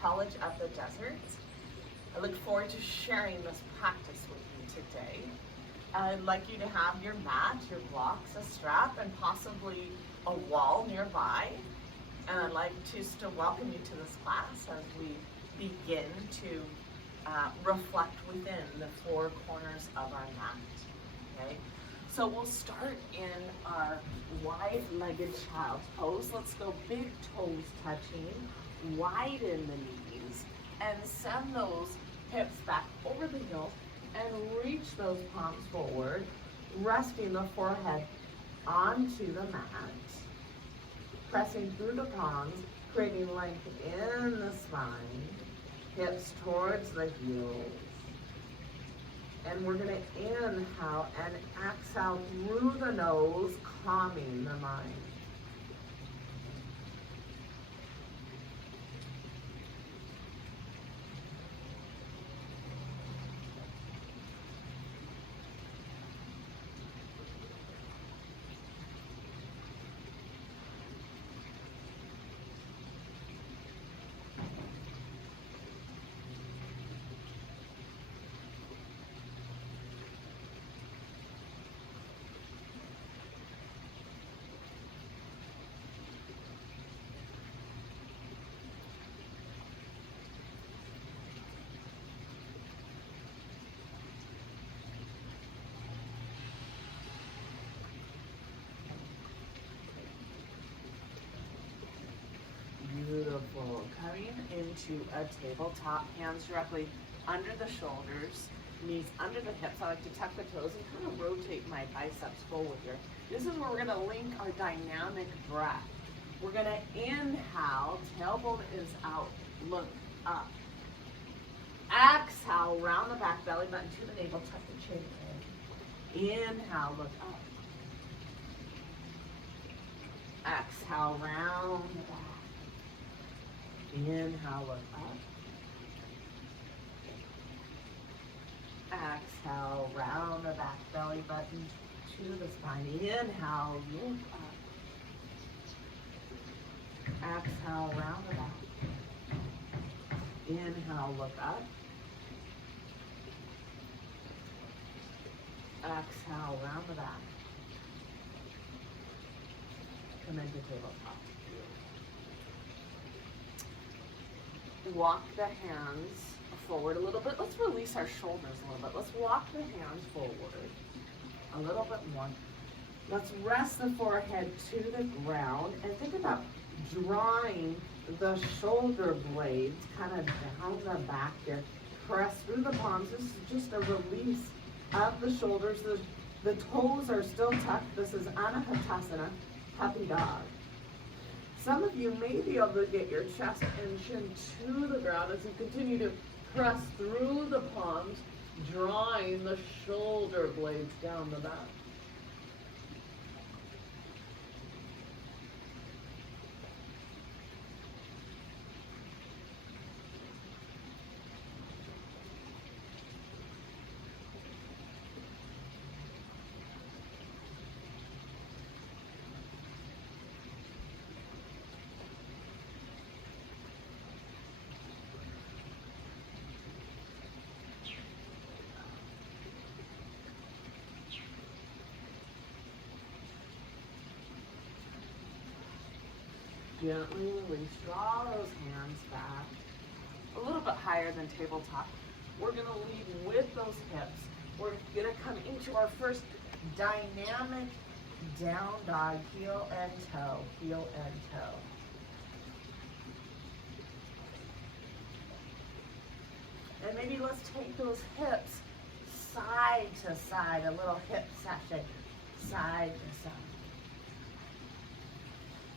College of the Desert. I look forward to sharing this practice with you today. I'd like you to have your mat, your blocks, a strap, and possibly a wall nearby. And I'd like to still welcome you to this class as we begin to reflect within the four corners of our mat. Okay? So we'll start in our wide-legged child's pose. Let's go big toes touching, widen the knees, and send those hips back over the heels and reach those palms forward, resting the forehead onto the mat, pressing through the palms, creating length in the spine, hips towards the heels. And we're going to inhale and exhale through the nose, calming the mind. Beautiful. Coming into a tabletop, hands directly under the shoulders, knees under the hips. I like to tuck the toes and kind of rotate my biceps forward here. This is where we're going to link our dynamic breath. We're going to inhale, tailbone is out, look up. Exhale, round the back, belly button to the navel, tuck the chin in. Inhale, look up. Exhale, round the back. Inhale, look up. Exhale, round the back, belly button to the spine. Inhale, look up. Exhale, round the back. Inhale, look up. Exhale, round the back. Come into tabletop. Walk the hands forward a little bit. Let's release our shoulders a little bit. Let's walk the hands forward a little bit more. Let's rest the forehead to the ground and think about drawing the shoulder blades kind of down the back here. Press through the palms. This is just a release of the shoulders. The toes are still tucked. This is Anahatasana, puppy dog. Some of you may be able to get your chest and chin to the ground as you continue to press through the palms, drawing the shoulder blades down the back. Gently release, draw those hands back a little bit higher than tabletop. We're going to lead with those hips. We're going to come into our first dynamic down dog, heel and toe, heel and toe. And maybe let's take those hips side to side, a little hip sachet, side to side.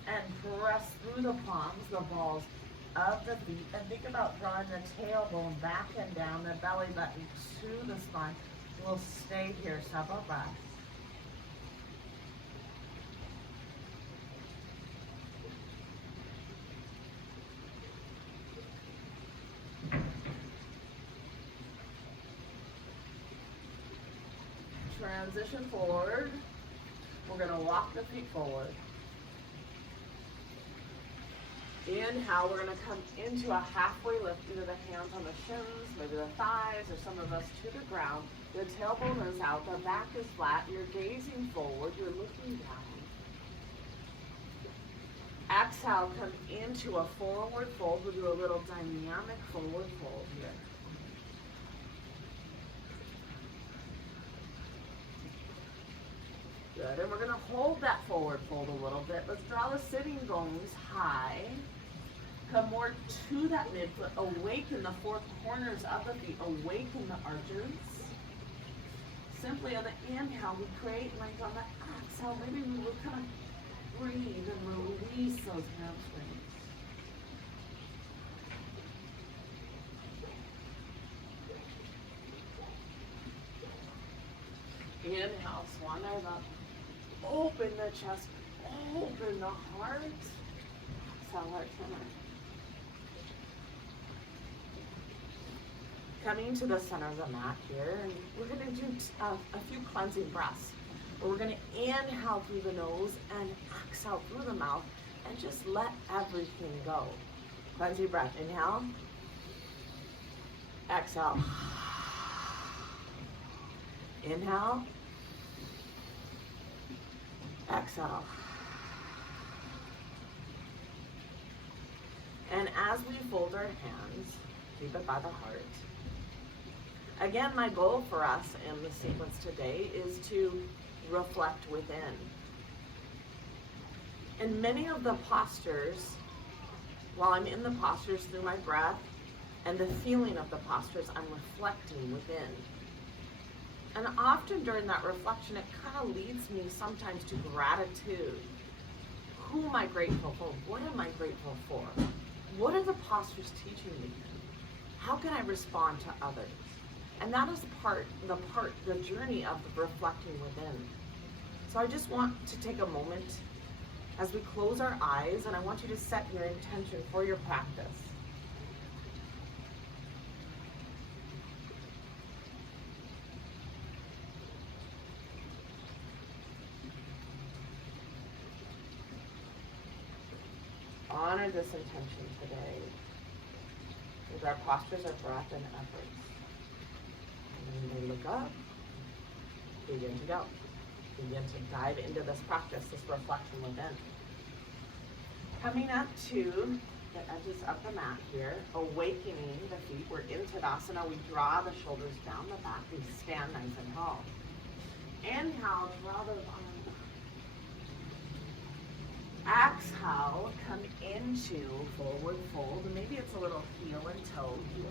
And press through the palms, the balls of the feet, and think about drawing the tailbone back and down, the belly button to the spine. We'll stay here several breaths. Transition forward. We're going to walk the feet forward. Inhale, we're going to come into a halfway lift, either the hands on the shins, maybe the thighs, or some of us to the ground. The tailbone is out, the back is flat, you're gazing forward, you're looking down. Exhale, come into a forward fold. We'll do a little dynamic forward fold here. Good, and we're going to hold that forward fold a little bit. Let's draw the sitting bones high. Come more to that midfoot. Awaken the four corners of the feet. Awaken the arches. Simply on the inhale, we create length. On the exhale, maybe we will kind of breathe and release those hamstrings. Inhale, swan dive up. Open the chest, open the heart. Exhale, heart center. Coming to the center of the mat here, and we're going to do a few cleansing breaths. We're going to inhale through the nose and exhale through the mouth, and just let everything go. Cleansing breath. Inhale. Exhale. Inhale. Exhale. And as we fold our hands, keep it by the heart. Again, my goal for us in the sequence today is to reflect within. In many of the postures, while I'm in the postures through my breath and the feeling of the postures, I'm reflecting within. And often during that reflection, it kind of leads me sometimes to gratitude. Who am I grateful for? What am I grateful for? What are the postures teaching me? How can I respond to others? And that is the journey of reflecting within. So I just want to take a moment as we close our eyes, and I want you to set your intention for your practice. Honor this intention today with our postures of breath and efforts. And when we look up, begin to go. Begin to dive into this practice, this reflection within. Coming up to the edges of the mat here, awakening the feet. We're in Tadasana. We draw the shoulders down the back. We stand nice and tall. Inhale, draw those arms. Exhale, come into forward fold. Maybe it's a little heel and toe here.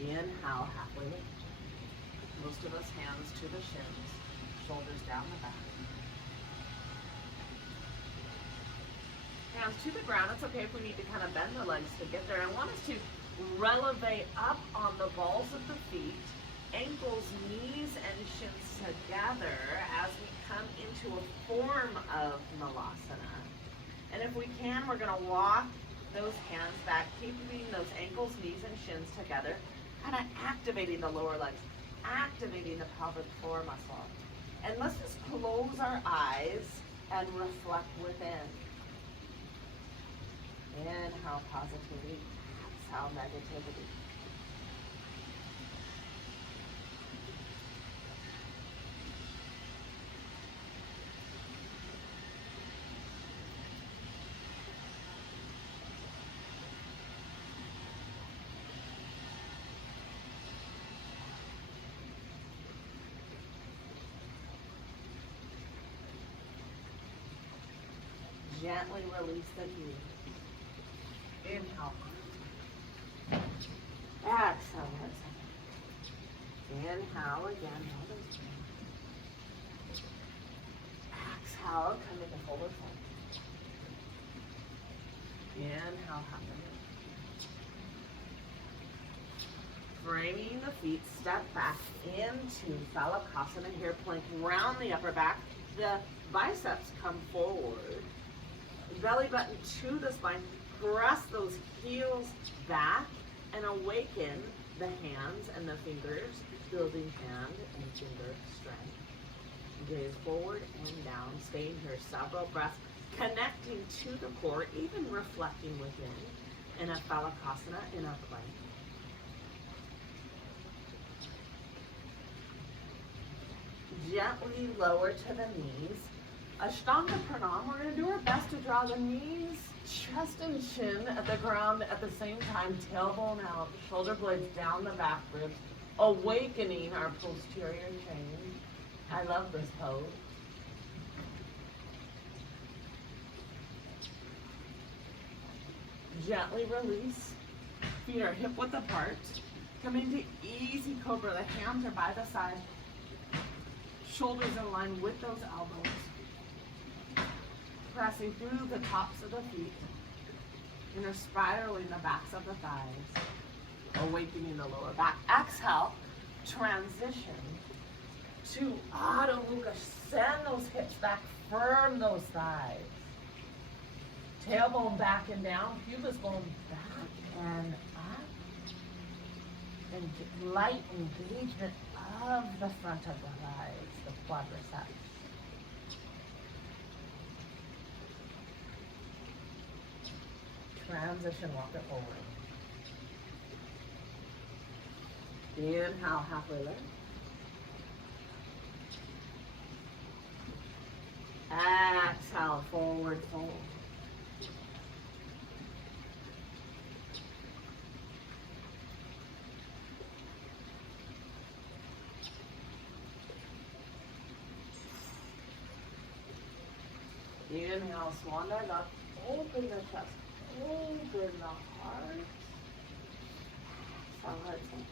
Inhale, halfway lift. Most of us hands to the shins, shoulders down the back. Hands to the ground. It's okay if we need to kind of bend the legs to get there. I want us to relevate up on the balls of the feet, ankles, knees, and shins together as we come into a form of Malasana. And if we can, we're going to walk those hands back, keeping those ankles, knees, and shins together, kind of activating the lower legs, activating the pelvic floor muscle. And let's just close our eyes and reflect within. Inhale, positivity. Exhale, negativity. Gently release the heat. Inhale. Exhale. Inhale again. Exhale, come into forward fold. Inhale, happily. Framing the feet, step back into Thalakasana here, plank round the upper back. The biceps come forward. Belly button to the spine. Press those heels back and awaken the hands and the fingers, building hand and finger strength. Gaze forward and down. Stay here several breaths, connecting to the core, even reflecting within in a Phalakasana, in a plank. Gently lower to the knees. Ashtanga Pranam, we're going to do our best to draw the knees, chest and chin at the ground at the same time, tailbone out, shoulder blades down the back ribs, awakening our posterior chain. I love this pose. Gently release. Feet are hip width apart. Come into easy cobra. The hands are by the side. Shoulders in line with those elbows. Pressing through the tops of the feet. Inner spiraling the backs of the thighs. Awakening the lower back. Exhale. Transition to Adho Mukha. Send those hips back. Firm those thighs. Tailbone back and down, pubis bone back and up. And light engagement of the front of the thighs, the quadriceps. Transition, walk it forward. Inhale, halfway lift. Exhale, forward fold. Inhale, swan dive up. Open the chest. Open the heart. Exhale, heart center.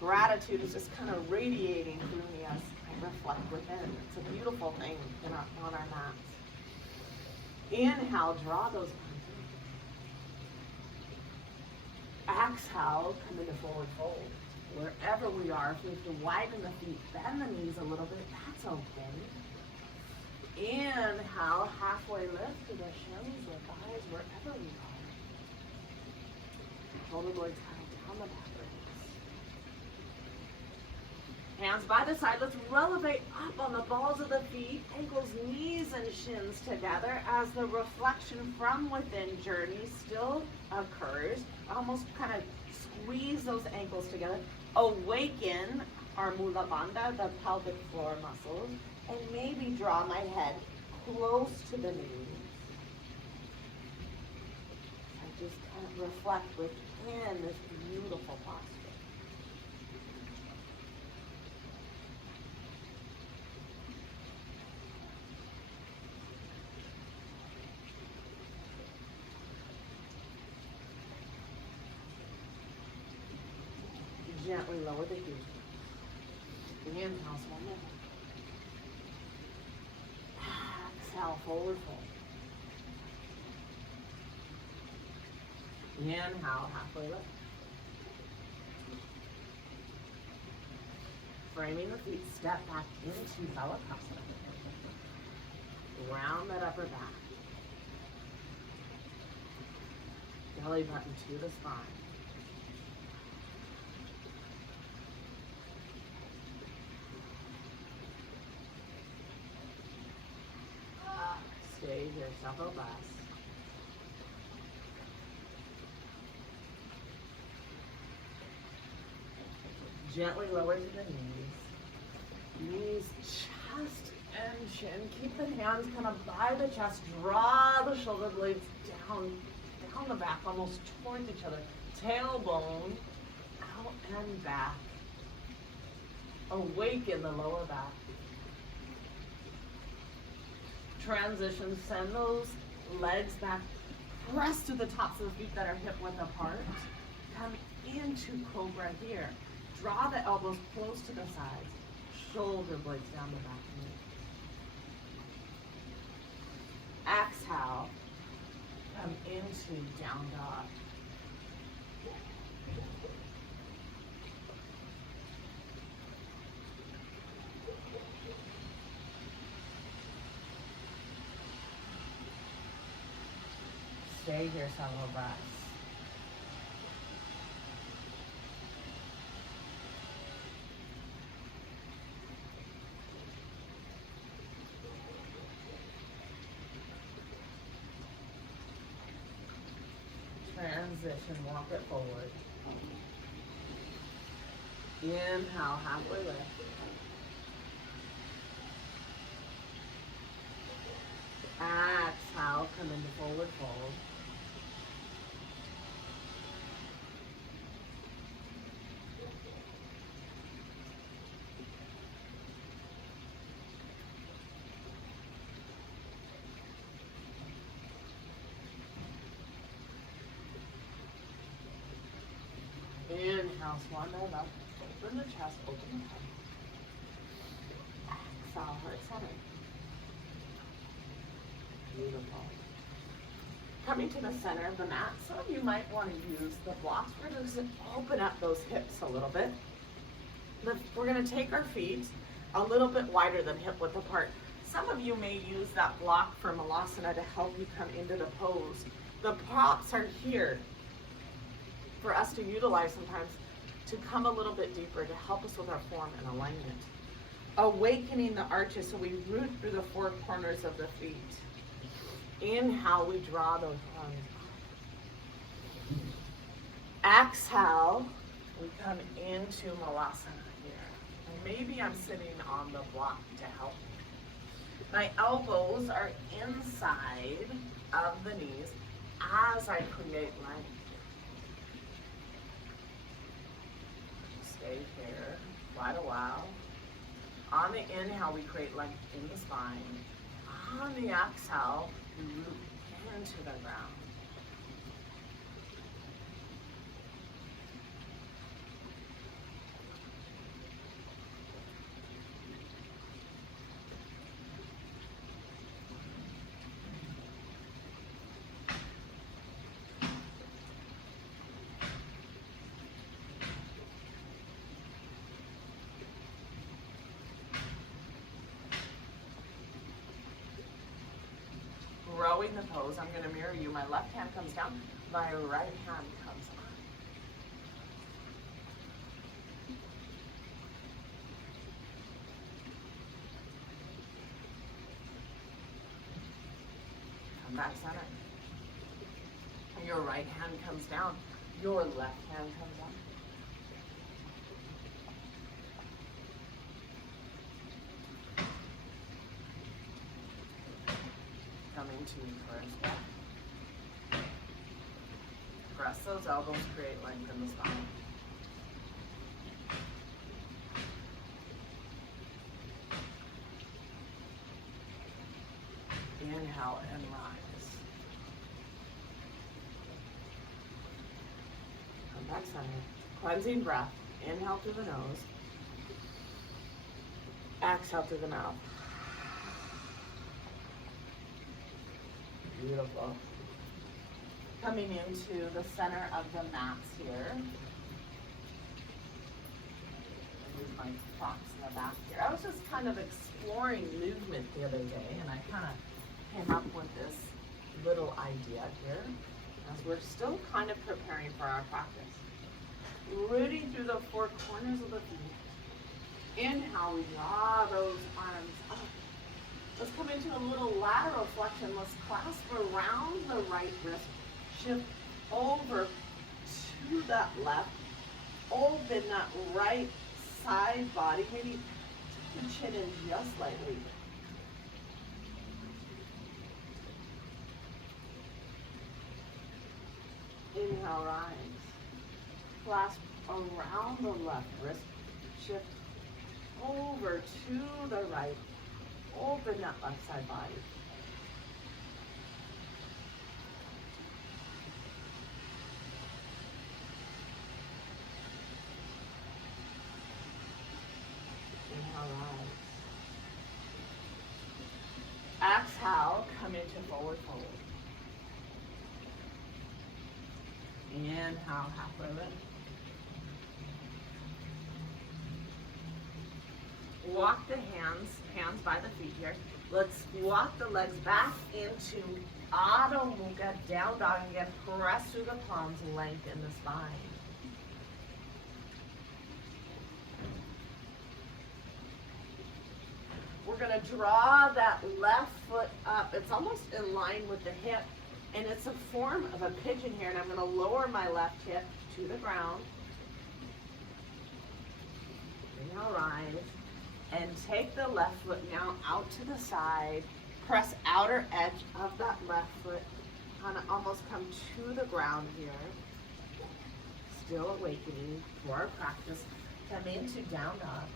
Gratitude is just kind of radiating through me as I reflect within. It's a beautiful thing on our mats. Inhale, draw those arms. Exhale, come into forward fold. Wherever we are, if we have to widen the feet, bend the knees a little bit, that's okay. Inhale, halfway lift to the shins or thighs, wherever we are. Shoulder blades kind of down the back ribs. Hands by the side. Let's relevate up on the balls of the feet, ankles, knees, and shins together as the reflection from within journey still occurs. Almost kind of squeeze those ankles together. Awaken our Mula Bandha, the pelvic floor muscles. And maybe draw my head close to the knees. I just kind of reflect within this beautiful posture. Gently lower the heels. Inhale, one more. Exhale, forward fold. Inhale, halfway lift. Framing the feet, step back into Phalakasana. Round that upper back. Belly button to the spine. Stay here, several breaths. Gently lower to the knees. Knees, chest, and chin. Keep the hands kind of by the chest. Draw the shoulder blades down the back, almost towards each other. Tailbone out and back. Awaken the lower back. Transition, send those legs back, press to the tops of the feet that are hip width apart. Come into cobra here. Draw the elbows close to the sides. Shoulder blades down the back knee. Exhale, come into down dog. Stay here, several breaths. transition, walk it forward. Inhale, halfway lift. Exhale, come into forward fold. Inhale, swan dive up. Open the chest, open the heart. Exhale, heart center. Beautiful. Coming to the center of the mat, some of you might want to use the blocks. We're going to open up those hips a little bit. We're going to take our feet a little bit wider than hip width apart. Some of you may use that block for Malasana to help you come into the pose. The props are here for us to utilize sometimes to come a little bit deeper to help us with our form and alignment. Awakening the arches so we root through the four corners of the feet. Inhale, we draw those arms up. Exhale, we come into Malasana here. And maybe I'm sitting on the block to help me. My elbows are inside of the knees as I create length. Stay here quite a while. On the inhale, we create length in the spine. On the exhale, we root into the ground. Growing the pose, I'm going to mirror you. My left hand comes down, my right hand comes up. Come back center. Your right hand comes down, your left hand comes up. Coming to first breath. Press those elbows, create length in the spine. Inhale and rise. Come back center. Cleansing breath. Inhale through the nose. Exhale through the mouth. Beautiful. Coming into the center of the mats here. Move my props in the back here. I was just kind of exploring movement the other day, and I kind of came up with this little idea here as we're still kind of preparing for our practice. Rooting through the four corners of the feet. Inhale, we draw those arms up. Let's come into a little lateral flexion. Let's clasp around the right wrist. Shift over to that left. Open that right side body. Maybe tuck the chin in just slightly. Inhale, rise. Clasp around the left wrist. Shift over to the right. Open that left side body. Inhale, rise. Exhale, come into forward fold. Inhale, halfway lift. Walk the hands by the feet here. Let's walk the legs back into Adho Mukha, down dog again. Press through the palms, lengthen the spine. We're going to draw that left foot up. It's almost in line with the hip. And it's a form of a pigeon here, and I'm gonna lower my left hip to the ground. Now rise, and take the left foot now out to the side. Press outer edge of that left foot, kind of almost come to the ground here. Still awakening for our practice. Come into down dog.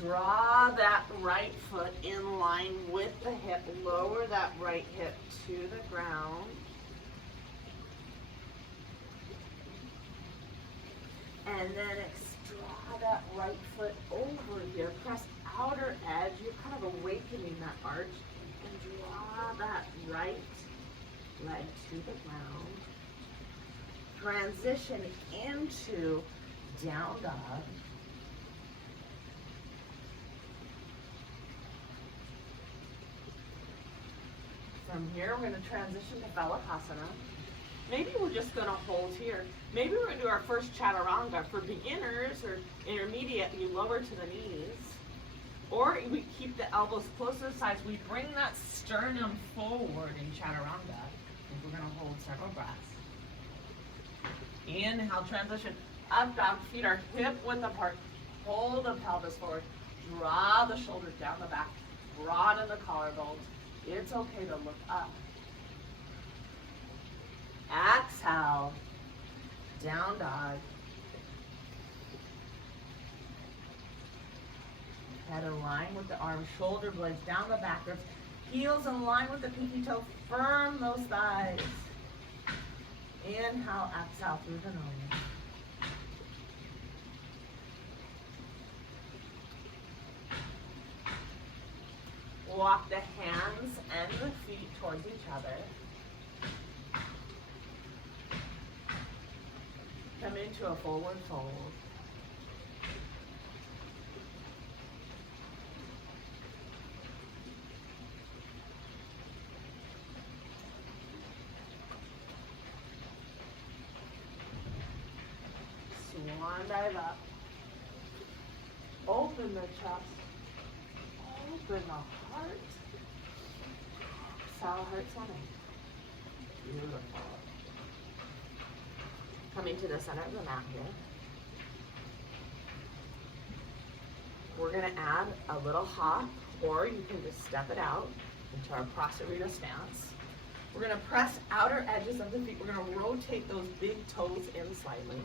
Draw that right foot in line with the hip. Lower that right hip to the ground. And then draw that right foot over here. Press outer edge. You're kind of awakening that arch. And draw that right leg to the ground. Transition into down dog. From here, we're going to transition to Balasana. Maybe we're just going to hold here. Maybe we're going to do our first chaturanga. For beginners or intermediate, you lower to the knees. Or we keep the elbows close to the sides. We bring that sternum forward in chaturanga. And we're going to hold several breaths. Inhale, transition. Up, dog, feet are hip width apart. Pull the pelvis forward. Draw the shoulders down the back. Broaden the collarbones. It's okay to look up. Exhale, down dog. Head in line with the arms, shoulder blades down the back ribs, heels in line with the pinky toe, firm those thighs. Inhale, exhale through the nose. Walk the hands and the feet towards each other. Come into a forward fold. Swan dive up. Open the chest. Open the heart. Exhale, heart swimming. Beautiful. Coming to the center of the mat here. We're going to add a little hop, or you can just step it out into our Prasarita stance. We're going to press outer edges of the feet. We're going to rotate those big toes in slightly.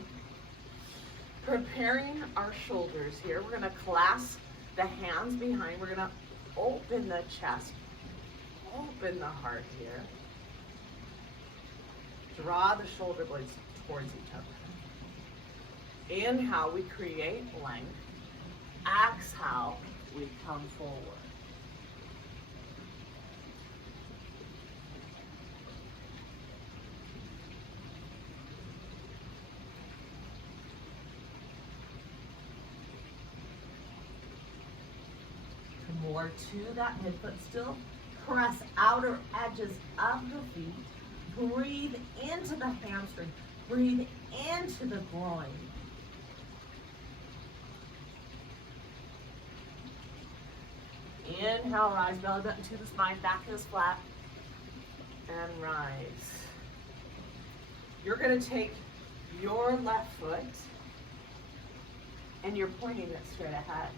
Preparing our shoulders here. We're going to clasp the hands behind. We're going to open the chest. Open the heart here. Draw the shoulder blades towards each other. Inhale, we create length. Exhale, we come forward. More to that midfoot still. Press outer edges of the feet. Breathe into the hamstring. Breathe into the groin. Inhale, rise, belly button to the spine, back is flat, and rise. You're going to take your left foot and you're pointing it straight ahead.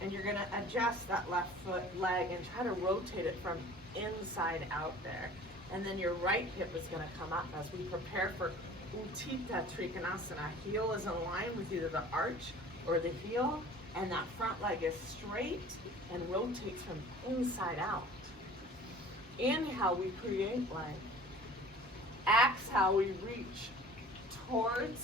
And you're going to adjust that left foot leg and try to rotate it from inside out there. And then your right hip is going to come up as we prepare for Utthita Trikonasana. Heel is in line with either the arch or the heel, and that front leg is straight and rotates from inside out. Inhale, we create length. Exhale, we reach towards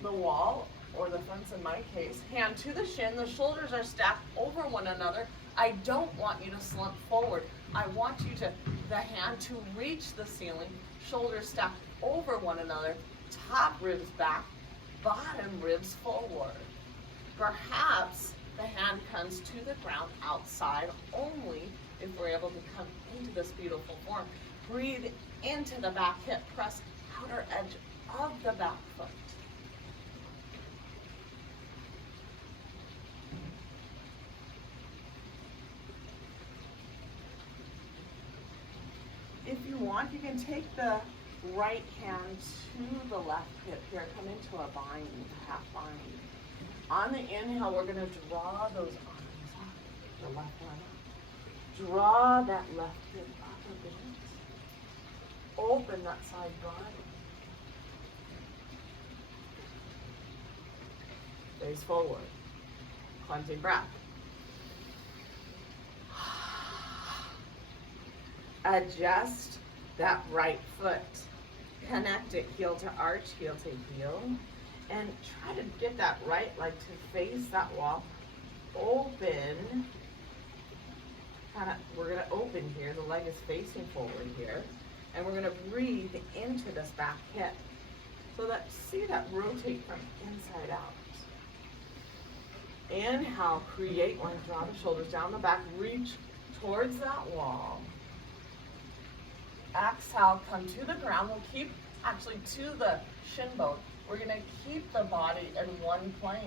the wall, or the fence in my case. Hand to the shin, the shoulders are stacked over one another. I don't want you to slump forward. I want you to, the hand to reach the ceiling, shoulders stacked over one another, top ribs back, bottom ribs forward. Perhaps the hand comes to the ground outside only if we're able to come into this beautiful form. Breathe into the back hip, press outer edge of the back foot. want, you can take the right hand to the left hip here, come into a bind, a half bind. On the inhale, we're gonna draw those arms up, the left arm up. Draw that left hip up a bit. Open that side body. Face forward. Cleansing breath. Adjust that right foot. Connect it heel to arch, heel to heel. And try to get that right leg to face that wall. Open. We're going to open here. The leg is facing forward here. And we're going to breathe into this back hip. So that, see that rotate from inside out. Inhale, create one, draw the shoulders down the back, reach towards that wall. Exhale, come to the ground. We'll keep, actually to the shin bone. We're gonna keep the body in one plane.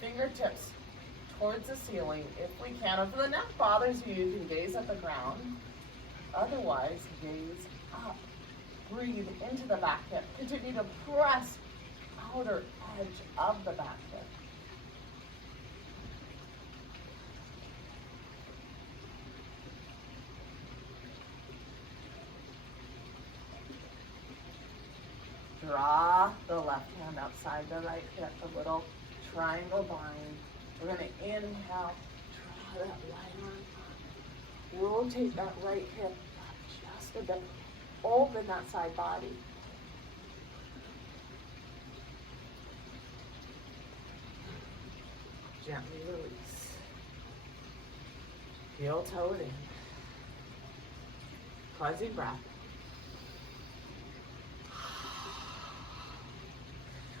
Fingertips towards the ceiling if we can. If the neck bothers you, you can gaze at the ground. Otherwise, gaze up. Breathe into the back hip. Continue to press outer edge of the back hip. Draw the left hand outside the right hip, a little triangle bind. We're going to inhale, draw that right arm up. Rotate that right hip up just a bit. Open that side body. Gently release. Heel toe it in. Cleansing breath.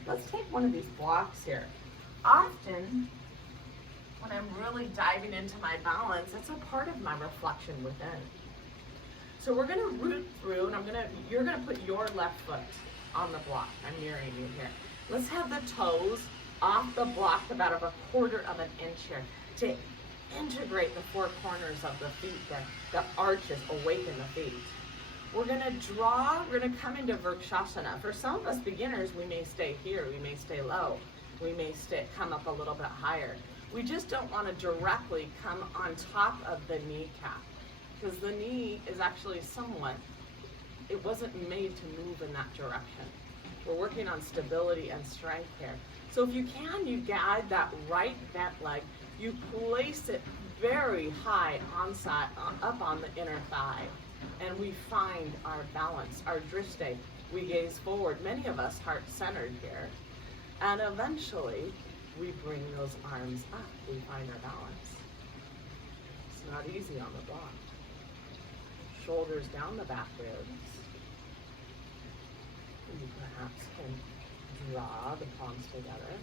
Let's take one of these blocks here. Often, when I'm really diving into my balance, it's a part of my reflection within. So we're gonna root through, and you're gonna put your left foot on the block. I'm mirroring you here. Let's have the toes off the block about a quarter of an inch here to integrate the four corners of the feet, the arches, awaken the feet. We're gonna come into Vrikshasana. For some of us beginners, we may stay here, we may stay low, we may come up a little bit higher. We just don't wanna directly come on top of the kneecap, because the knee is actually it wasn't made to move in that direction. We're working on stability and strength here. So if you can, you guide that right bent leg, you place it very high up on the inner thigh. And we find our balance, our drishti. We gaze forward, many of us heart-centered here. And eventually, we bring those arms up. We find our balance. It's not easy on the block. Shoulders down the back ribs. You perhaps can draw the palms together.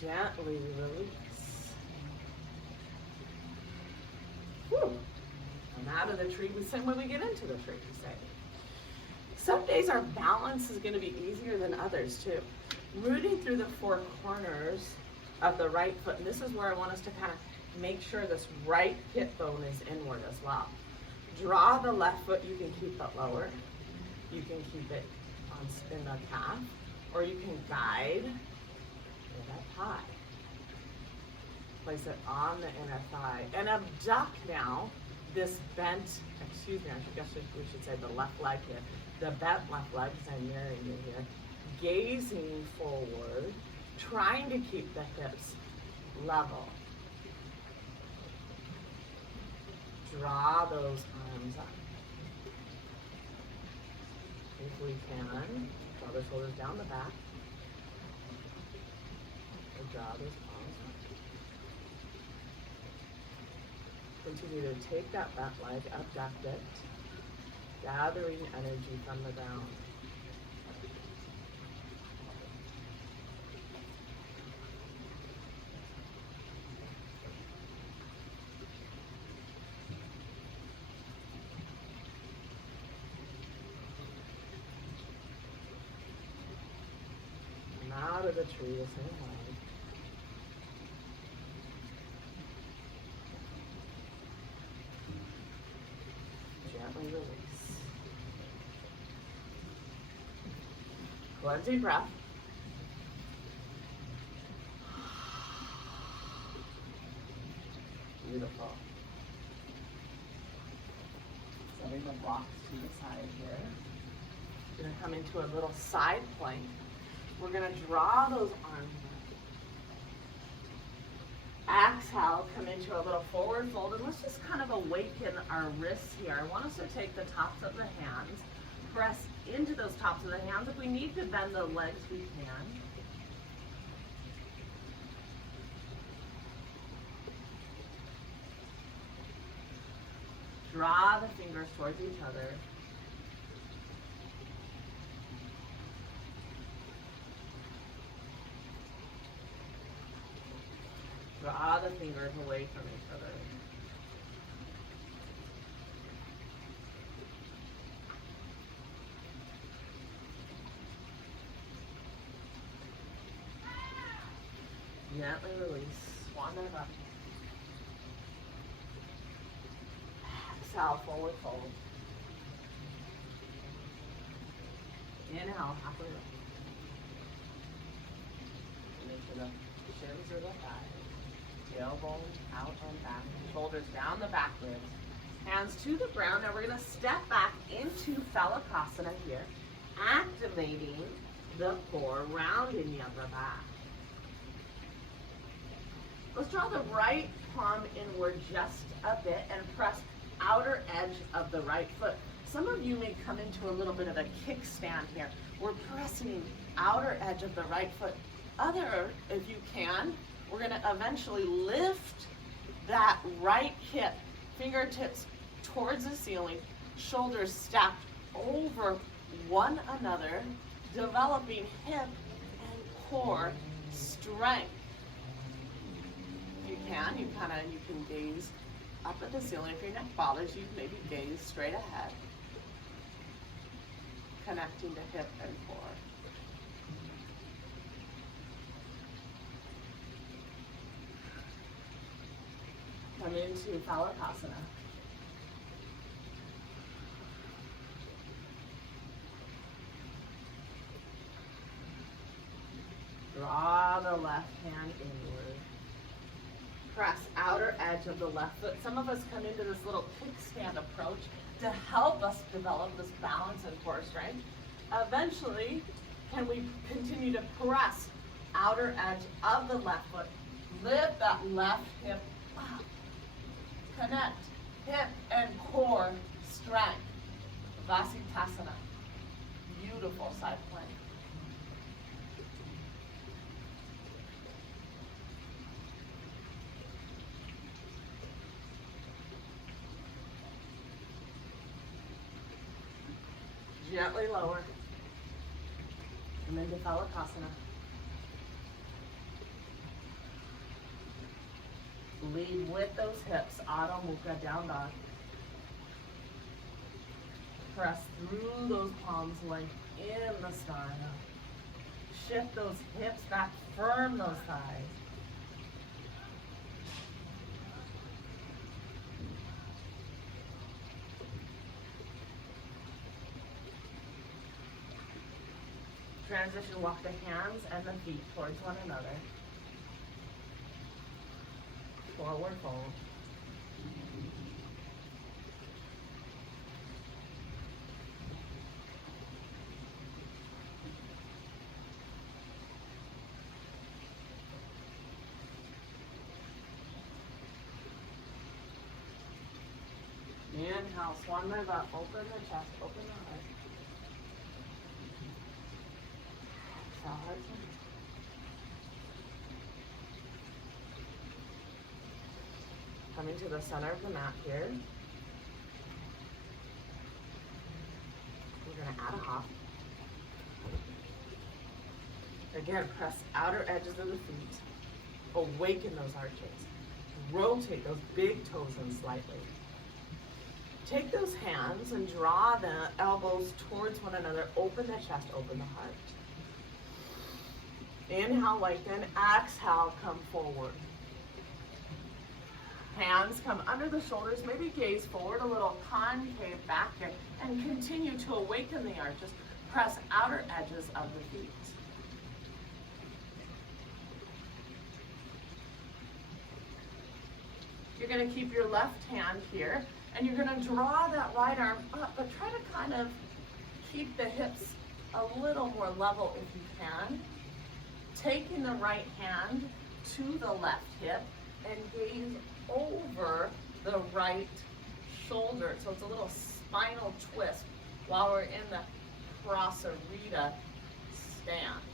Gently release. Whew. I'm out of the tree. We say when we get into the tree, we say. Some days our balance is going to be easier than others too. Rooting through the four corners of the right foot, and this is where I want us to kind of make sure this right hip bone is inward as well. Draw the left foot. You can keep it lower. You can keep it in the calf, or you can guide that high. Place it on the inner thigh and abduct now this bent, excuse me, I guess we should say the left leg here. The bent left leg, as I'm mirroring you here. Gazing forward, trying to keep the hips level. Draw those arms up. If we can, draw the shoulders down the back. Draw those palms up. Continue to take that back leg, abduct it, gathering energy from the ground. out of the tree the same way. Gently release. Cleansing breath. Beautiful. Setting the blocks to the side here. We're going to come into a little side plank. We're going to draw those arms up. Exhale, come into a little forward fold, and let's just kind of awaken our wrists here. I want us to take the tops of the hands, press into those tops of the hands. If we need to bend the legs, we can. Draw the fingers towards each other. Draw the fingers away from each other. Gently release. Swan dive up. Exhale, forward fold. Inhale, halfway lift. Make sure the shins or the thighs. Tailbone out and back. Shoulders down the back ribs. Hands to the ground. Now we're going to step back into Phalakasana here. Activating the core, rounding the upper back. Let's draw the right palm inward just a bit and press outer edge of the right foot. Some of you may come into a little bit of a kickstand here. We're pressing outer edge of the right foot. Other, if you can, we're going to eventually lift that right hip, fingertips towards the ceiling, shoulders stacked over one another, developing hip and core strength. If you can, you can gaze up at the ceiling. If your neck bothers you, maybe gaze straight ahead, connecting to hip and core. Come into Phalakasana. Draw the left hand inward. Press outer edge of the left foot. Some of us come into this little kickstand approach to help us develop this balance and core strength. Eventually, can we continue to press outer edge of the left foot? Lift that left hip up. Connect hip and core strength. Vasisthasana. Beautiful side plank. Gently lower. Come into Phalakasana. Lead with those hips. Adho Mukha, down dog. Press through those palms, length in the spine. Shift those hips back, firm those thighs. Transition, walk the hands and the feet towards one another. Forward fold. Inhale, swan dive up, open the chest, open the heart. Exhale, heart center. Coming to the center of the mat here. We're going to add a hop. Again, press outer edges of the feet. Awaken those arches. Rotate those big toes in slightly. Take those hands and draw the elbows towards one another. Open the chest, open the heart. Inhale, lengthen. Exhale, come forward. Hands come under the shoulders, maybe gaze forward, a little concave back here, and continue to awaken the arches. Press outer edges of the feet. You're going to keep your left hand here, and you're going to draw that right arm up, but try to kind of keep the hips a little more level if you can. Taking the right hand to the left hip and gaze over the right shoulder. So it's a little spinal twist while we're in the Prasarita stance.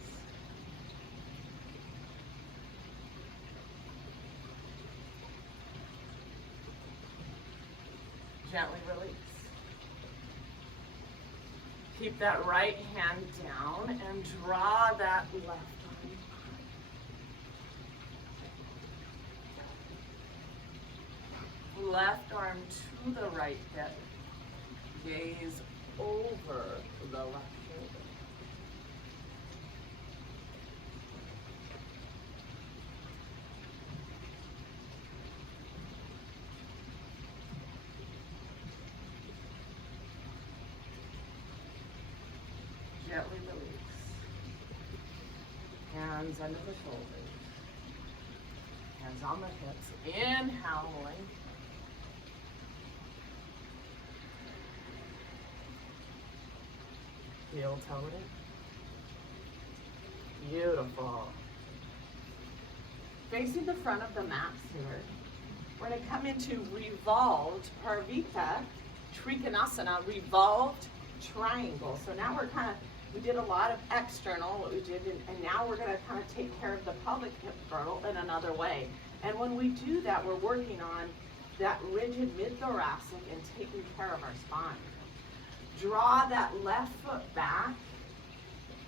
Gently release. Keep that right hand down and draw that left arm. Left arm to the right hip. Gaze over the left shoulder. Gently release. Hands under the shoulders. Hands on the hips. Inhale, lengthen. Heel toe it. Beautiful. Facing the front of the mat here, we're going to come into revolved Parvita Trikonasana, revolved triangle. So now we did a lot of external, what we did, and now we're going to kind of take care of the pelvic hip girdle in another way. And when we do that, we're working on that rigid mid-thoracic and taking care of our spine. Draw that left foot back.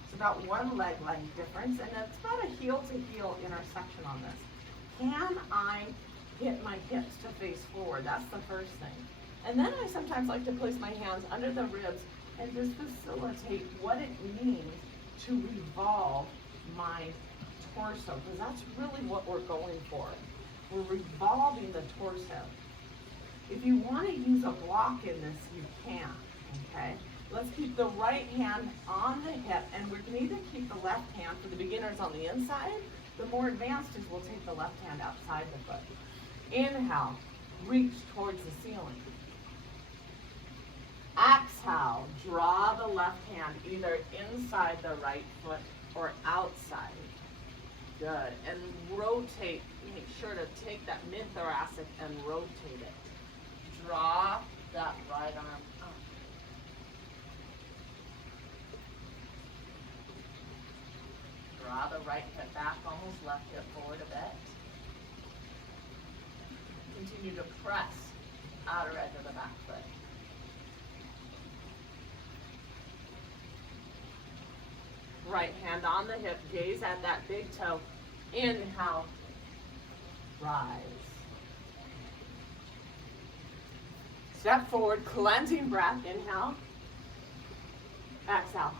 It's about one leg length difference, and it's about a heel-to-heel intersection on this. Can I get my hips to face forward? That's the first thing. And then I sometimes like to place my hands under the ribs and just facilitate what it means to revolve my torso, because that's really what we're going for. We're revolving the torso. If you want to use a block in this, you can, okay? Let's keep the right hand on the hip, and we can either keep the left hand for the beginners on the inside. The more advanced is we'll take the left hand outside the foot. Inhale, reach towards the ceiling. Exhale, draw the left hand either inside the right foot or outside. Good. And rotate, make sure to take that mid-thoracic and rotate it. Draw that right arm up. Draw the right hip back, almost left hip forward a bit. Continue to press outer edge of the back foot. Right hand on the hip, gaze at that big toe. Inhale, rise. Step forward, cleansing breath. Inhale, exhale.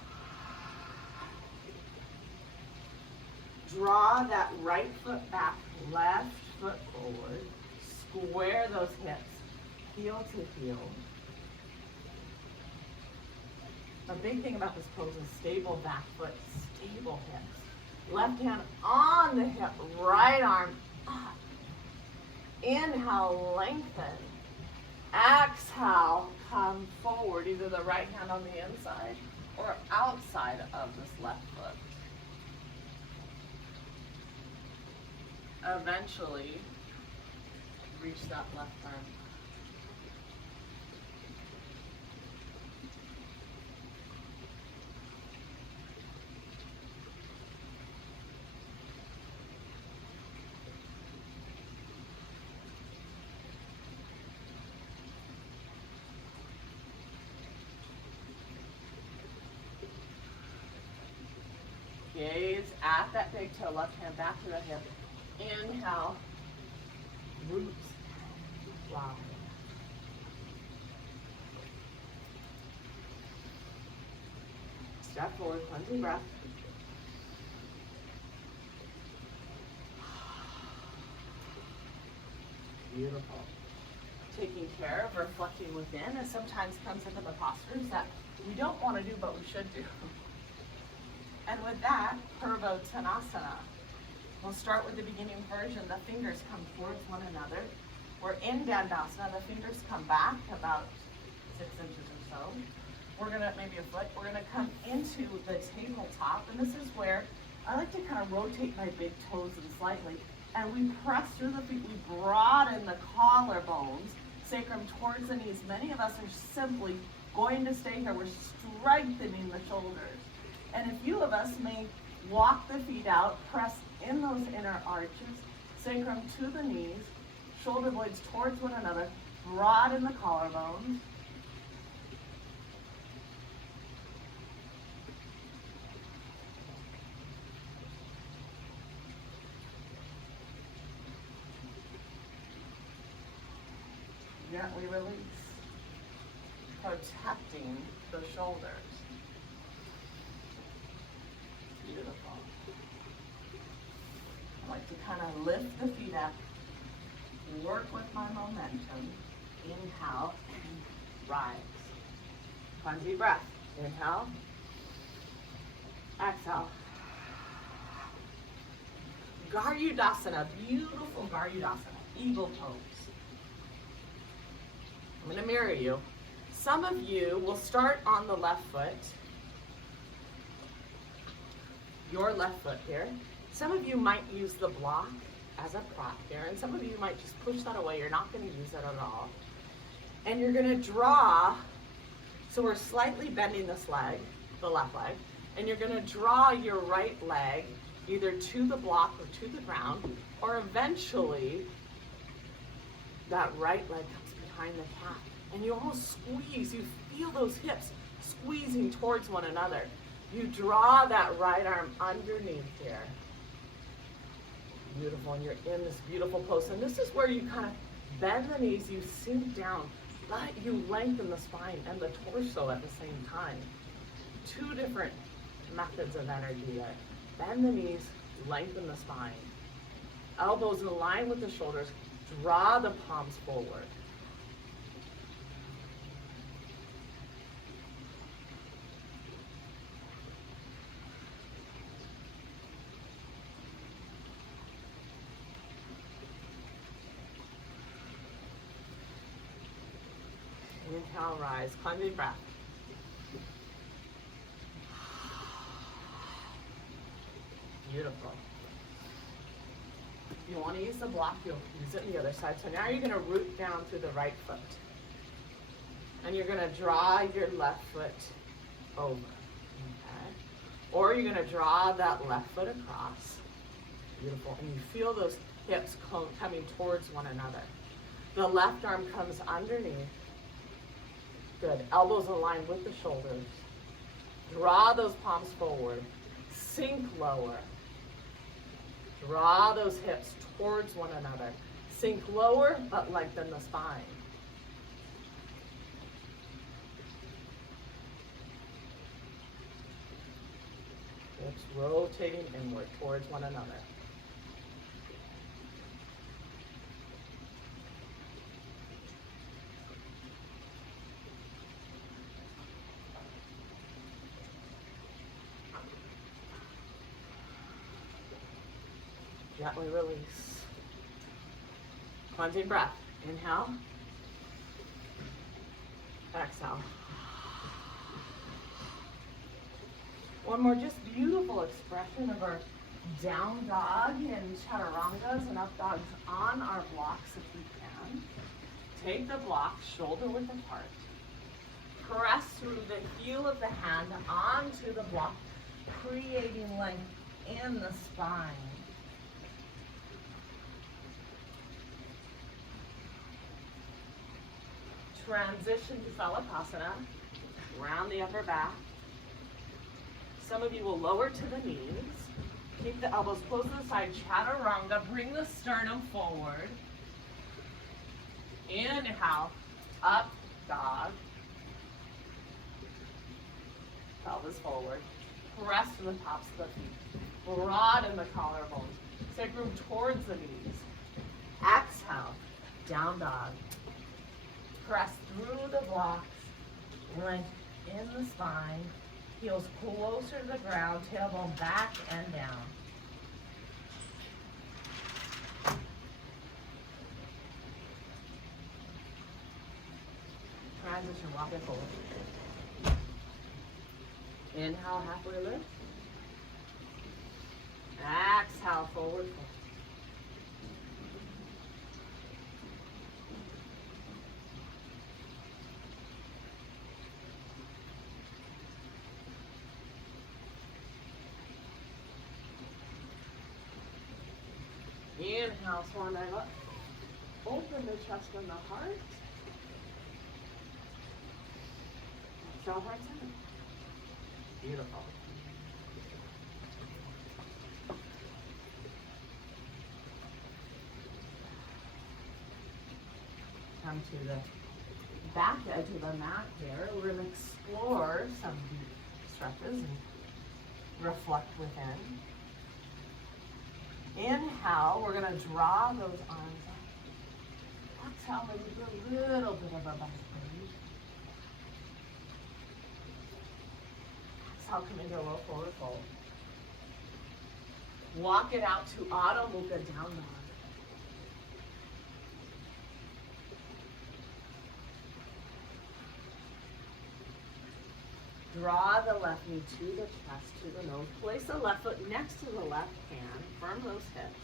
Draw that right foot back, left foot forward. Square those hips, heel to heel. A big thing about this pose is stable back foot, stable hips. Left hand on the hip, right arm up. Inhale, lengthen. Exhale, come forward, either the right hand on the inside or outside of this left foot. Eventually, reach that left arm. Gaze at that big toe, left hand back to the hip. Inhale, roots, flower. Step forward, cleansing breath. Beautiful. Taking care of, reflecting within, and sometimes comes into the postures that we don't want to do, but we should do. And with that, Purvottanasana. We'll start with the beginning version. The fingers come towards one another. We're in Dandasana. The fingers come back about 6 inches or so. We're gonna, maybe a foot, we're gonna come into the tabletop, and this is where I like to kind of rotate my big toes in slightly, and we press through the feet, we broaden the collarbones, sacrum towards the knees. Many of us are simply going to stay here. We're strengthening the shoulders. And a few of us may walk the feet out, press in those inner arches, sacrum to the knees, shoulder blades towards one another, broaden the collarbones. Gently release, protecting the shoulders. Beautiful. I like to kind of lift the feet up, work with my momentum. Inhale, rise. One deep breath. Inhale, exhale. Garudasana, beautiful Garudasana, eagle pose. I'm going to mirror you. Some of you will start on the left foot, your left foot here. Some of you might use the block as a prop here, and some of you might just push that away. You're not going to use it at all. And you're going to draw, so we're slightly bending this leg, the left leg, and you're going to draw your right leg either to the block or to the ground, or eventually that right leg comes behind the calf, and you almost squeeze. You feel those hips squeezing towards one another. You draw that right arm underneath here. Beautiful, and you're in this beautiful pose. And this is where you kind of bend the knees, you sink down, but you lengthen the spine and the torso at the same time. 2 different methods of energy there. Bend the knees, lengthen the spine. Elbows in line with the shoulders, draw the palms forward. Inhale, rise, cleansing breath. Beautiful. If you want to use the block, you'll use it on the other side. So now you're going to root down through the right foot. And you're going to draw your left foot over. Okay? Or you're going to draw that left foot across. Beautiful. And you feel those hips coming towards one another. The left arm comes underneath. Good. Elbows aligned with the shoulders. Draw those palms forward. Sink lower. Draw those hips towards one another. Sink lower, but lengthen the spine. Hips rotating inward towards one another. Gently release. Cleansing breath. Inhale. Exhale. One more just beautiful expression of our down dog and chaturangas and up dogs on our blocks if we can. Take the block shoulder width apart. Press through the heel of the hand onto the block, creating length in the spine. Transition to Salapasana, round the upper back. Some of you will lower to the knees. Keep the elbows close to the side, chaturanga. Bring the sternum forward. Inhale, up dog. Pelvis forward. Press to the tops of the feet. Broaden the collarbones. Sacrum towards the knees. Exhale. Down dog. Press through the blocks, length in the spine, heels closer to the ground, tailbone back and down. Transition, walk it forward. Inhale, halfway lift. Exhale, forward fold. Inhale, swan dive up. Open the chest and the heart. Exhale, heart center. Beautiful. Come to the back edge of the mat here. We're going to explore some deep stretches and reflect within. Inhale, we're going to draw those arms up. Exhale, maybe do a little bit of a back bend. Exhale, come into a low forward fold. Walk it out to Adho Mukha, down dog. Draw the left knee to the chest, to the nose. Place the left foot next to the left hand. Firm those hips.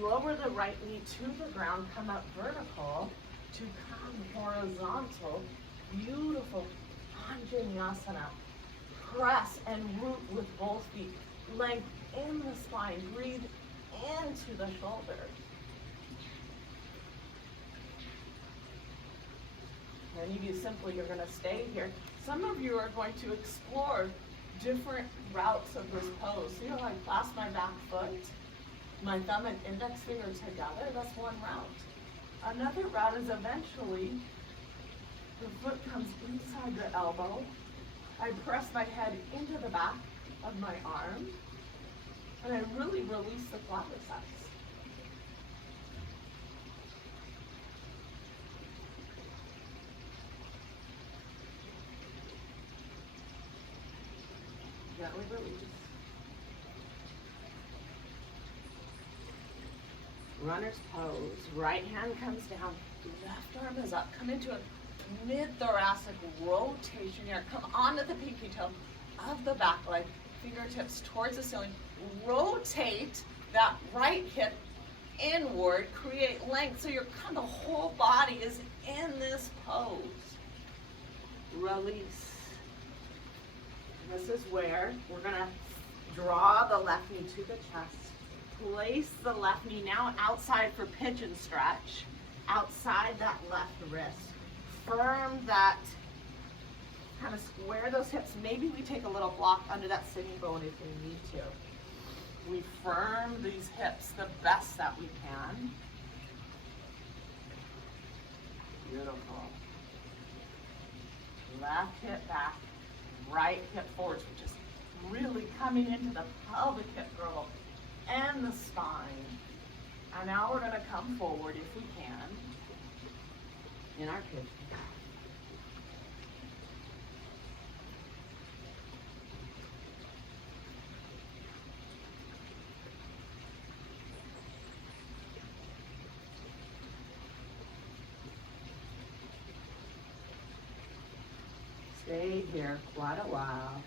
Lower the right knee to the ground. Come up vertical to come horizontal. Beautiful Anjaneyasana. Press and root with both feet. Length in the spine. Breathe into the shoulders. Many of you simply are going to stay here. Some of you are going to explore different routes of this pose. See how I clasp my back foot, my thumb and index finger together? That's one route. Another route is eventually the foot comes inside the elbow. I press my head into the back of my arm, and I really release the quadriceps. Gently release. Runner's pose. Right hand comes down. Left arm is up. Come into a mid-thoracic rotation here. Come onto the pinky toe of the back leg. Fingertips towards the ceiling. Rotate that right hip inward. Create length so the whole body is in this pose. Release. This is where we're going to draw the left knee to the chest. Place the left knee now outside for pigeon stretch. Outside that left wrist. Firm that, kind of square those hips. Maybe we take a little block under that sitting bone if we need to. We firm these hips the best that we can. Beautiful. Left hip back. Right hip forward, which is really coming into the pelvic hip girdle and the spine. And now we're going to come forward if we can in our pigeon. Stay here quite a while.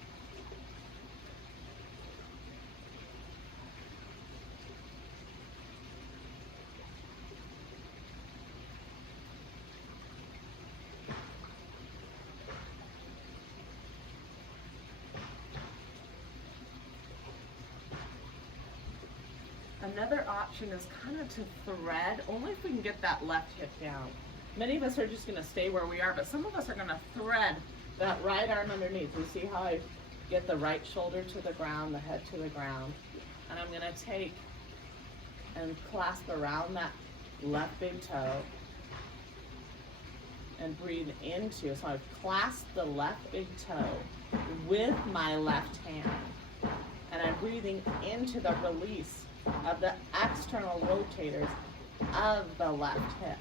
Another option is kind of to thread, only if we can get that left hip down. Many of us are just going to stay where we are, but some of us are going to thread that right arm underneath. You see how I get the right shoulder to the ground, the head to the ground. And I'm going to take and clasp around that left big toe and breathe into. So I've clasped the left big toe with my left hand. And I'm breathing into the release of the external rotators of the left hip.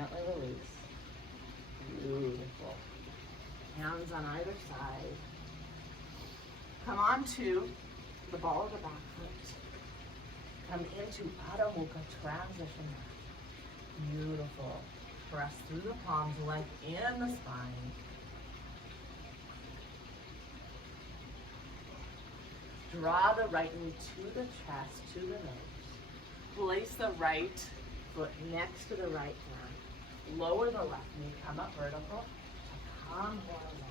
Gently release. Beautiful. Hands on either side. Come on to the ball of the back foot. Come into Adho Mukha transition mat. Beautiful. Press through the palms, leg in the spine. Draw the right knee to the chest, to the nose. Place the right foot next to the right hand. Lower the left knee, come up vertical, come horizontal.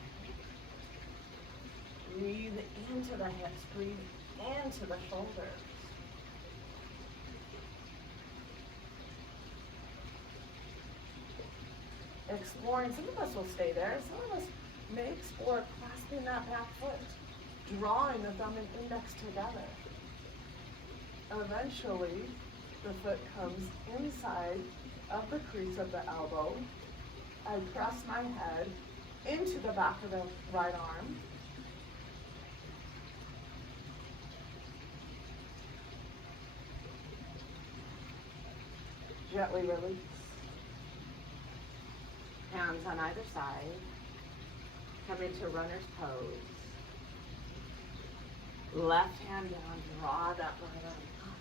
Breathe into the hips, breathe into the shoulders. Exploring, some of us will stay there, some of us may explore clasping that back foot, drawing the thumb and index together. Eventually, the foot comes inside of the crease of the elbow. I press my head into the back of the right arm. Gently release. Hands on either side. Come into runner's pose. Left hand down, draw that right arm up.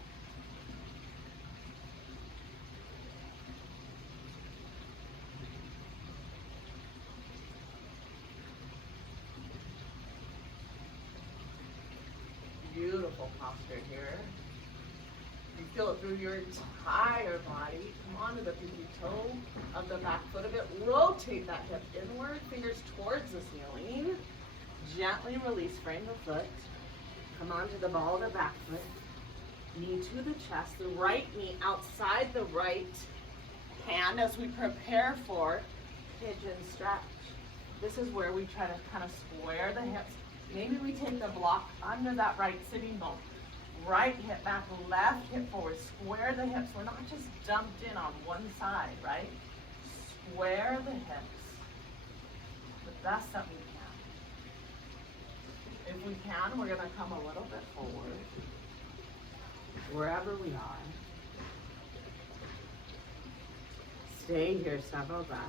Beautiful posture here. You feel it through your entire body. Come onto the pinky toe of the back foot a bit. Rotate that hip inward, fingers towards the ceiling. Gently release, frame the foot. Come onto the ball of the back foot. Knee to the chest, the right knee outside the right hand as we prepare for pigeon stretch. This is where we try to kind of square the hips. Maybe we take the block under that right sitting bone. Right hip back, left hip forward. Square the hips. We're not just dumped in on one side, right? Square the hips the best that we can. If we can, we're going to come a little bit forward, wherever we are. Stay here several breaths.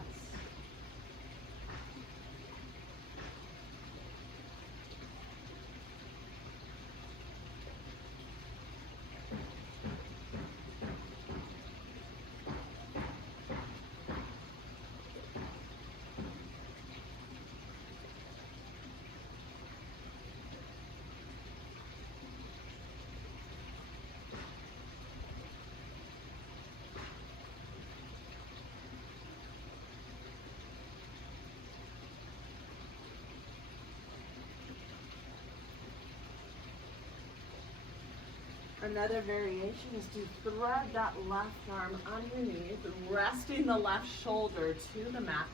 Another variation is to thread that left arm underneath, resting the left shoulder to the mat,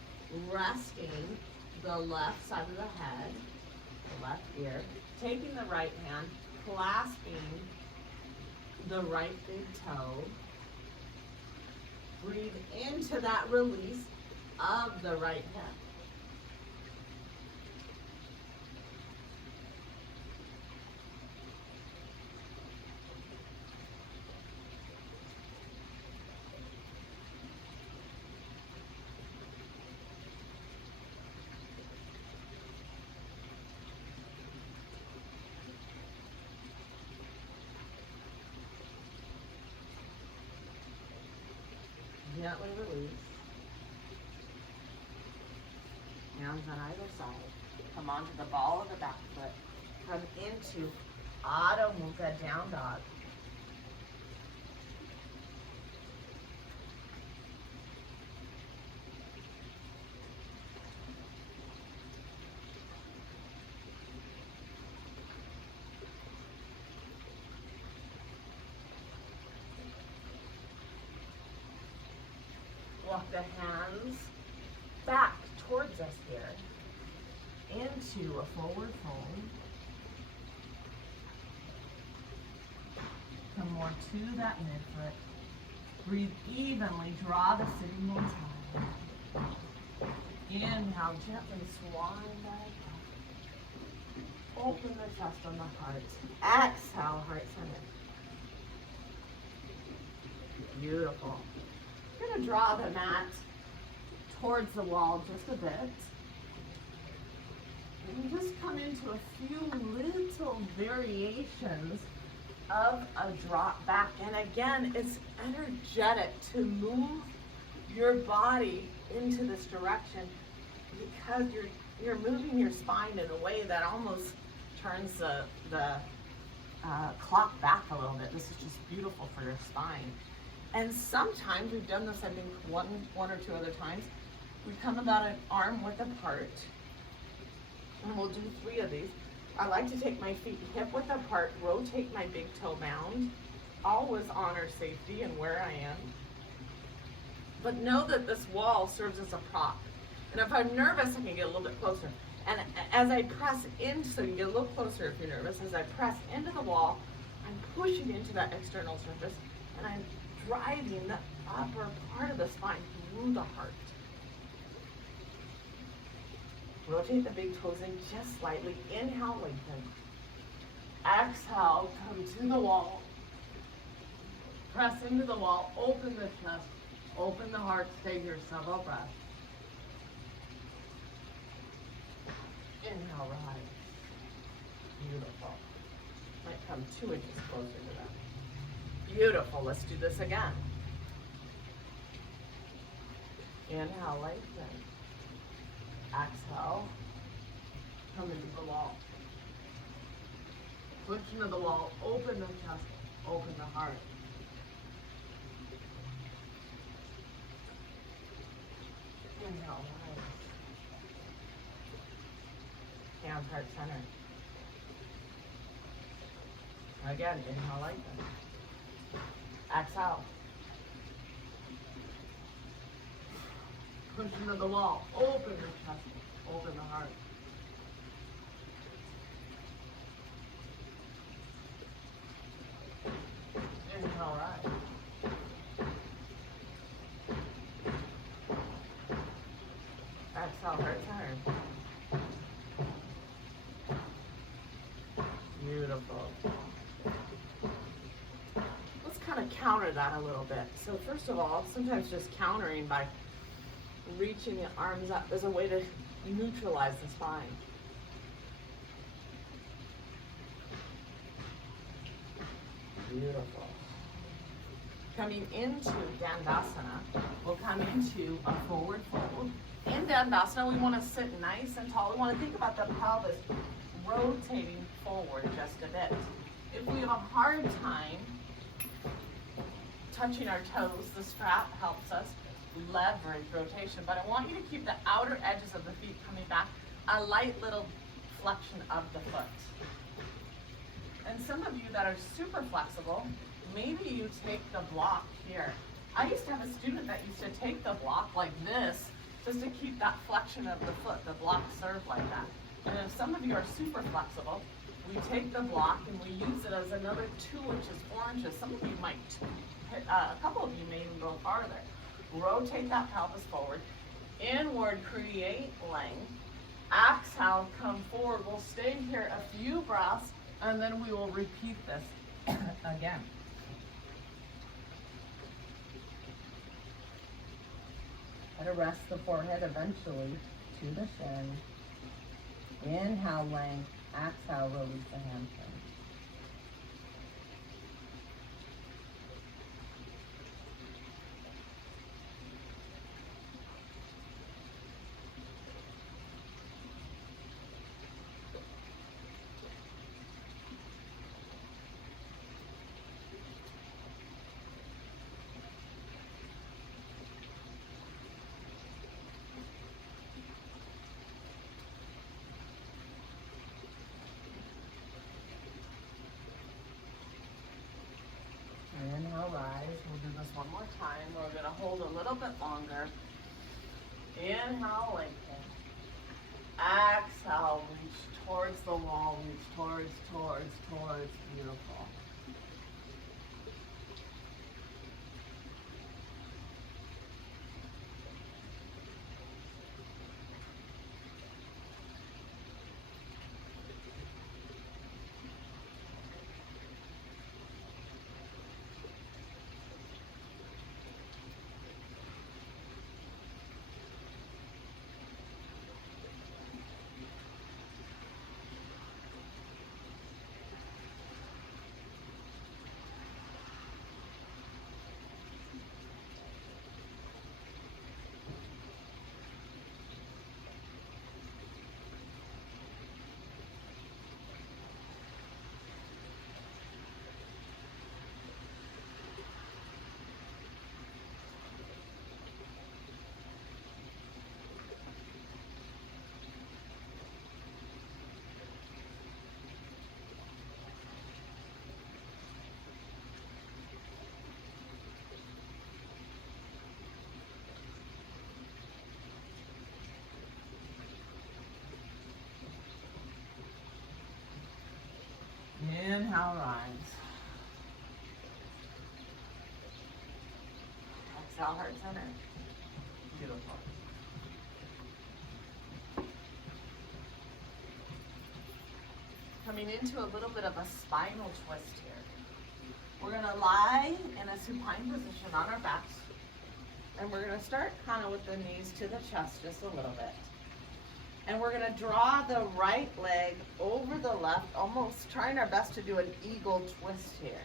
resting the left side of the head, the left ear, taking the right hand, clasping the right big toe. Breathe into that release of the right hip. Gently release. Hands on either side. Come onto the ball of the back foot. Come into Adho Mukha down dog. Walk the hands back towards us here into a forward fold. Come more to that midfoot. Breathe evenly, draw the sitting bones high. Inhale, gently swan back up. Open the chest on the heart. Exhale, heart center. Beautiful. We're going to draw the mat towards the wall just a bit. And just come into a few little variations of a drop back. And again, it's energetic to move your body into this direction because you're moving your spine in a way that almost turns the clock back a little bit. This is just beautiful for your spine. And sometimes we've done this, I think one or two other times. We come about an arm width apart, and we'll do 3 of these. I like to take my feet hip width apart, rotate my big toe mound, always honor safety and where I am. But know that this wall serves as a prop. And if I'm nervous, I can get a little bit closer. And as I press in, so you get a little closer if you're nervous, as I press into the wall, I'm pushing into that external surface, and I'm driving the upper part of the spine through the heart. Rotate the big toes in just slightly. Inhale, lengthen. Exhale, come to the wall. Press into the wall, open the chest, open the heart, stay here several breaths. Inhale, rise. Beautiful. Might come 2 inches closer to that. Beautiful. Let's do this again. Inhale, lengthen. Exhale. Come into the wall. Push into the wall. Open the chest. Open the heart. Inhale, rise. Hands heart center. Again, inhale, lengthen. Exhale. Push into the wall. Open the chest. Open the heart. Inhale, rise. Exhale, heart center. Beautiful. Let's kind of counter that a little bit. So first of all, sometimes just countering by reaching the arms up is a way to neutralize the spine. Beautiful. Coming into Dandasana, we'll come into a forward fold. In Dandasana, we want to sit nice and tall. We want to think about the pelvis rotating forward just a bit. If we have a hard time touching our toes, the strap helps us leverage rotation. But I want you to keep the outer edges of the feet coming back, a light little flexion of the foot. And some of you that are super flexible, maybe you take the block here. I used to have a student that used to take the block like this, just to keep that flexion of the foot, the block served like that. And if some of you are super flexible, we take the block and we use it as another 2 inches, 4 inches. Some of you might, a couple of you may even go farther. Rotate that pelvis forward. Inward, create length. Exhale, come forward. We'll stay here a few breaths, and then we will repeat this again. Try to rest the forehead eventually to the shin. Inhale, length. Exhale, release the hamstring. Inhale, rise. We'll do this one more time. We're going to hold a little bit longer. Inhale, lengthen. Exhale, reach towards the wall. Reach towards. Beautiful. Inhale, rise. Exhale, heart center. Beautiful. Coming into a little bit of a spinal twist here. We're gonna lie in a supine position on our backs. And we're gonna start kind of with the knees to the chest just a little bit. And we're gonna draw the right leg over the left, almost trying our best to do an eagle twist here.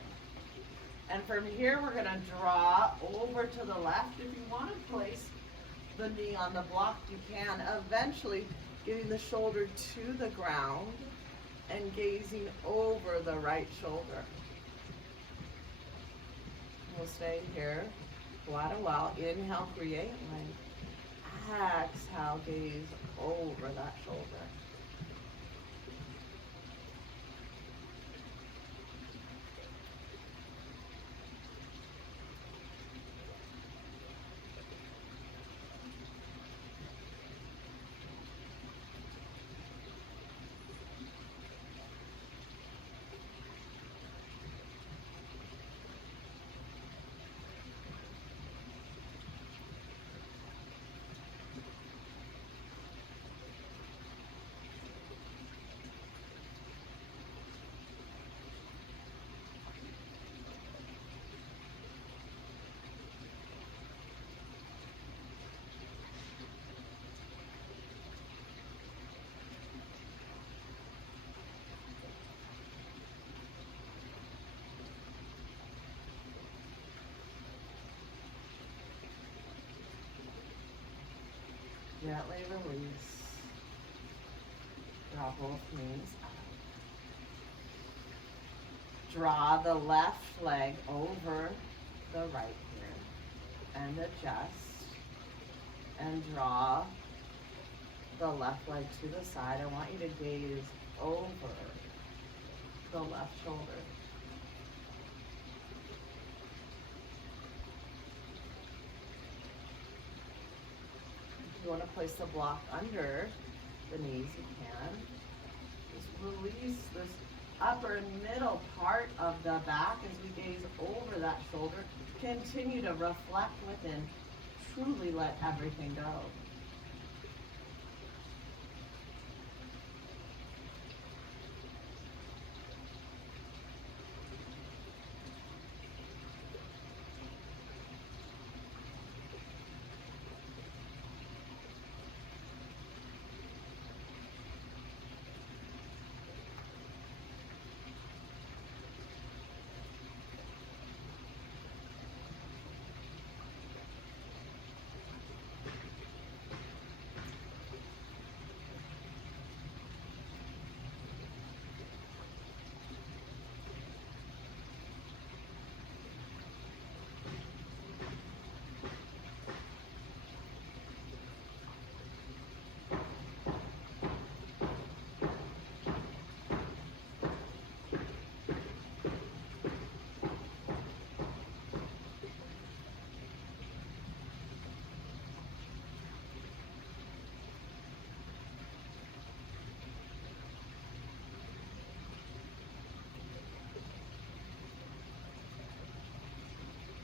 And from here, we're gonna draw over to the left. If you wanna place the knee on the block, you can. Eventually, getting the shoulder to the ground and gazing over the right shoulder. We'll stay here quite a while. Inhale, create length. Exhale, gaze over that shoulder. Gently release. Draw both knees up. Draw the left leg over the right here and adjust. And draw the left leg to the side. I want you to gaze over the left shoulder. If you want to place the block under the knees, you can. Just release this upper and middle part of the back as we gaze over that shoulder. Continue to reflect within. Truly let everything go.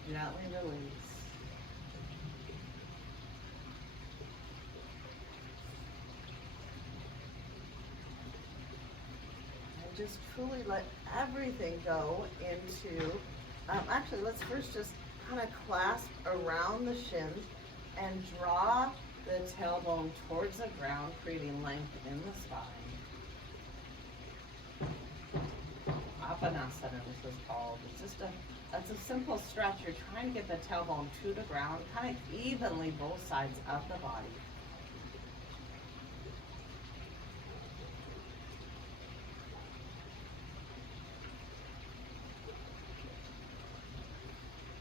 Gently release. And just truly let everything go into, actually let's first just kind of clasp around the shins and draw the tailbone towards the ground, creating length in the spine. Apanasana, this is called. It's just that's a simple stretch. You're trying to get the tailbone to the ground, kind of evenly both sides of the body.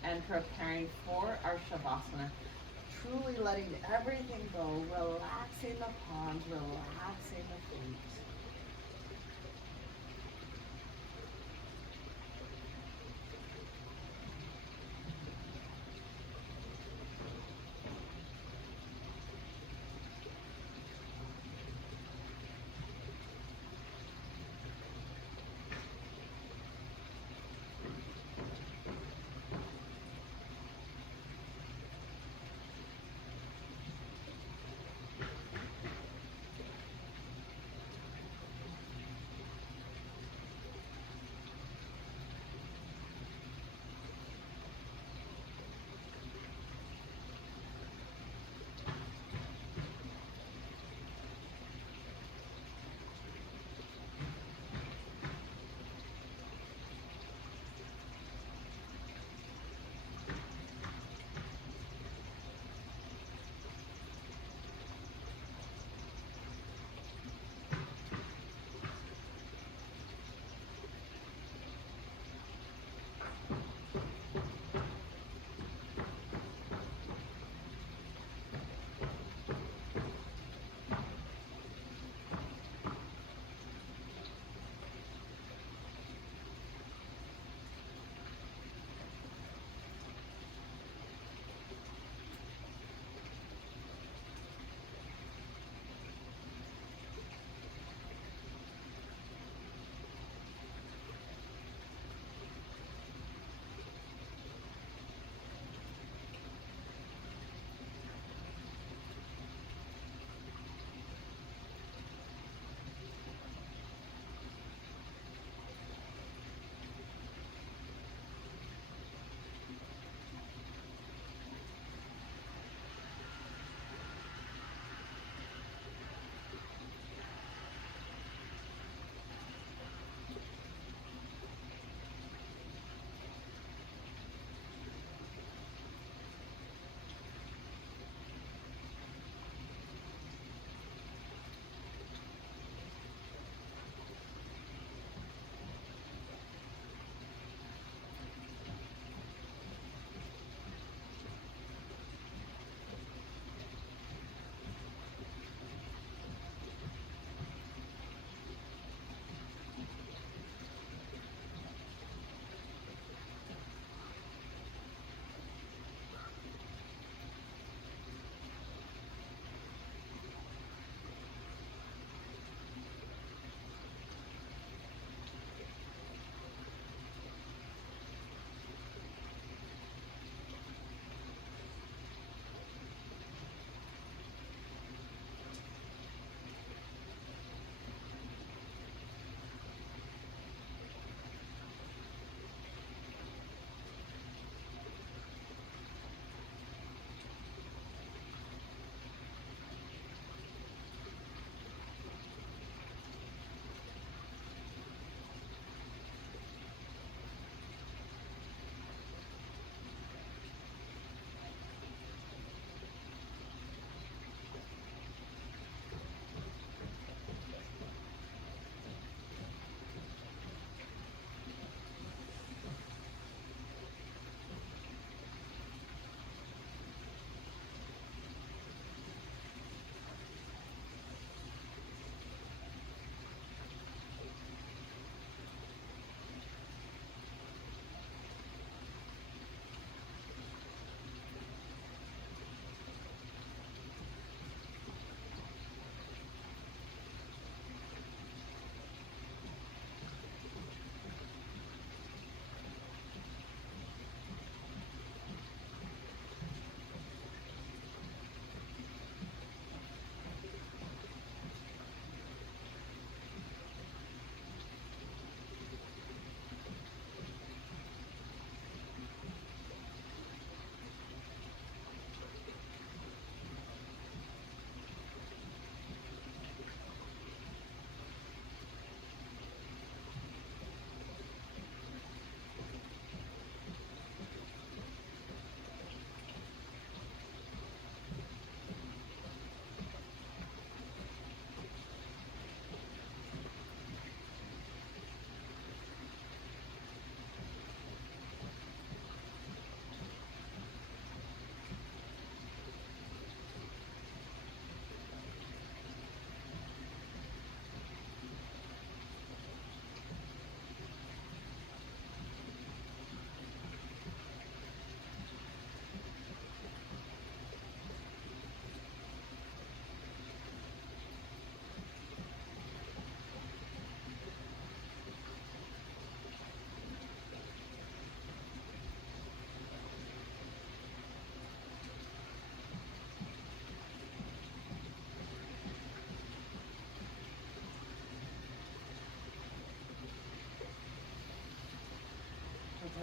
And preparing for our Shavasana, truly letting everything go, relaxing the palms, relaxing the feet.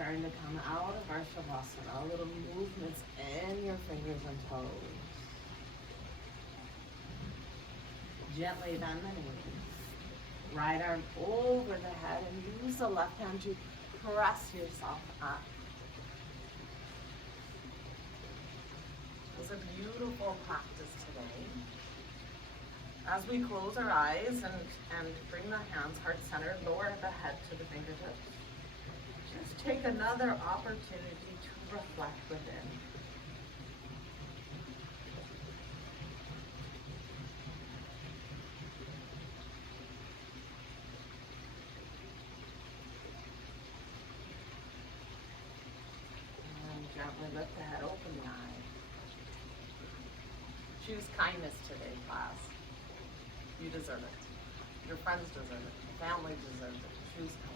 starting to come out of our Shavasana. Little movements in your fingers and toes. Gently bend the knees. Right arm over the head and use the left hand to press yourself up. It was a beautiful practice today. As we close our eyes and bring the hands heart-centered, lower the head to the fingertips. Just take another opportunity to reflect within. And gently lift the head, open the eyes. Choose kindness today, class. You deserve it. Your friends deserve it. Your family deserves it. Choose kindness.